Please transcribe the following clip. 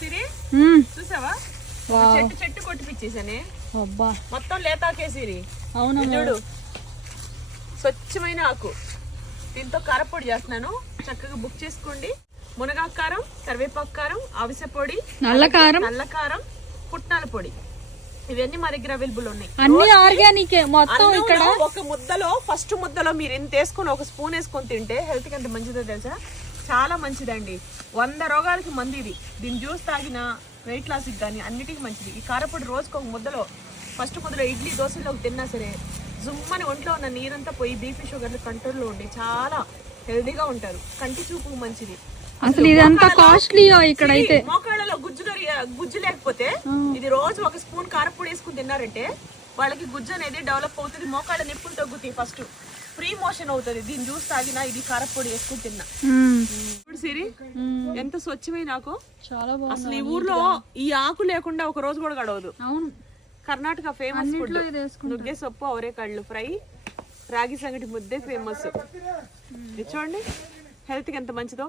సిరి చూసావా చెట్టు కొట్టిపిచ్చేసానే మొత్తం లేతాకే సిరి. అవును చూడు, స్వచ్ఛమైన ఆకు. దీంతో కారపొడి చేస్తున్నాను, చక్కగా బుక్ చేసుకోండి. మునగాకు కారం, కరివేపాకు కారం, అవిసె పొడి, నల్ల కారం, పుట్నాల పొడి, ఇవన్నీ మా దగ్గర అవైలబుల్ ఉన్నాయి. అన్ని ఆర్గానిక్ మొత్తం. ఇక్కడ ఒక ముద్దలో ఫస్ట్ ముద్దలో మీరు ఇంత వేసుకొని ఒక స్పూన్ వేసుకొని తింటే హెల్త్ కి ఎంత మంచిదో తెలుసా? చాలా మంచిదండి. 100 రోగాలకి మంది ఇది. దీని జ్యూస్ తాగిన వెయిట్ లాస్ కి కానీ అన్నిటికీ మంచిది. ఈ కారపొడి రోజుకు ఒక ముద్దలో ఫస్ట్ ముద్దలో ఇడ్లీ దోశలోకి తిన్నా సరే జుమ్మని ఒంట్లో ఉన్న నీరంతా పోయి బీపీ షుగర్లు కంట్రోల్లో ఉండి చాలా హెల్దీగా ఉంటారు. కంటి చూపు మంచిది. అసలు ఇదంతా కాస్ట్లీ. ఇక్కడైతే మోకాళ్ళలో గుజ్జు లేకపోతే ఇది రోజు ఒక స్పూన్ కారపొడి వేసుకుని తిన్నారంటే వాళ్ళకి గుజ్జు అనేది డెవలప్ అవుతుంది. మోకాళ్ళ నొప్పులు తగ్గుతాయి. ఫస్ట్ ఫ్రీ మోషన్ అవుతుంది దీని జ్యూస్ తాగినా, ఇది కారపొడి వేసుకుని తిన్నా. ఇప్పుడు సిరి ఎంత స్వచ్ఛమైన ఆకు. చాలా బాగుంది. అసలు ఈ ఊర్లో ఈ ఆకు లేకుండా ఒక రోజు కూడా గడవదు. అవును, కర్ణాటక ఫేమస్ ఫుడ్ నుగ్గే సొప్పు, అవరేకాళ్ళు ఫ్రై, రాగి సంగటి ముద్దే ఫేమస్. చూడండి హెల్త్ కి ఎంత మంచిదో.